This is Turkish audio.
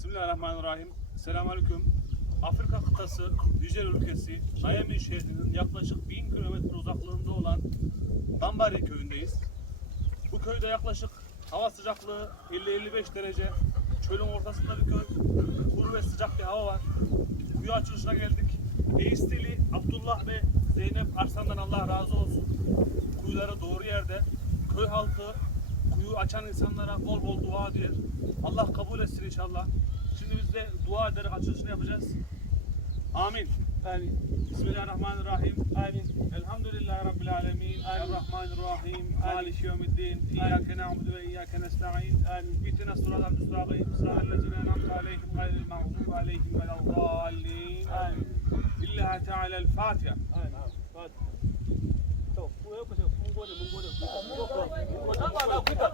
Bismillahirrahmanirrahim. Selamünaleyküm. Afrika kıtası Nijer ülkesi Miami şehrinin yaklaşık 1000 kilometre uzaklığında olan Dambari köyündeyiz. Bu köyde yaklaşık hava sıcaklığı 50-55 derece. Çölün ortasında bir köy. Kuru ve sıcak bir hava var. Kuyu açılışına geldik. Beysteli Abdullah ve Zeynep Arslan'dan Allah razı olsun. Kuyuları doğru yerde. Köy halkı kuyu açan insanlara bol bol dua ediyor. Allah kabul etsin inşallah. Şimdi biz de dua ederek açılışını yapacağız. Amin. Amin. Bismillahirrahmanirrahim. Amin. Elhamdülillahi Rabbil alemin. Errahmanirrahim. Maliki yevmiddin. İyyâke na'budu ve iyyâke nesta'in. Amin. Bitina sıradan müstaqim. Sıradellezine en'amte aleyhim gayril mağdubi aleyhim veleddallin. Amin. Lillahi Teala el Fatiha. Amin. Amin. To, ku ya ku ce mun gode mun gode. Mun gode.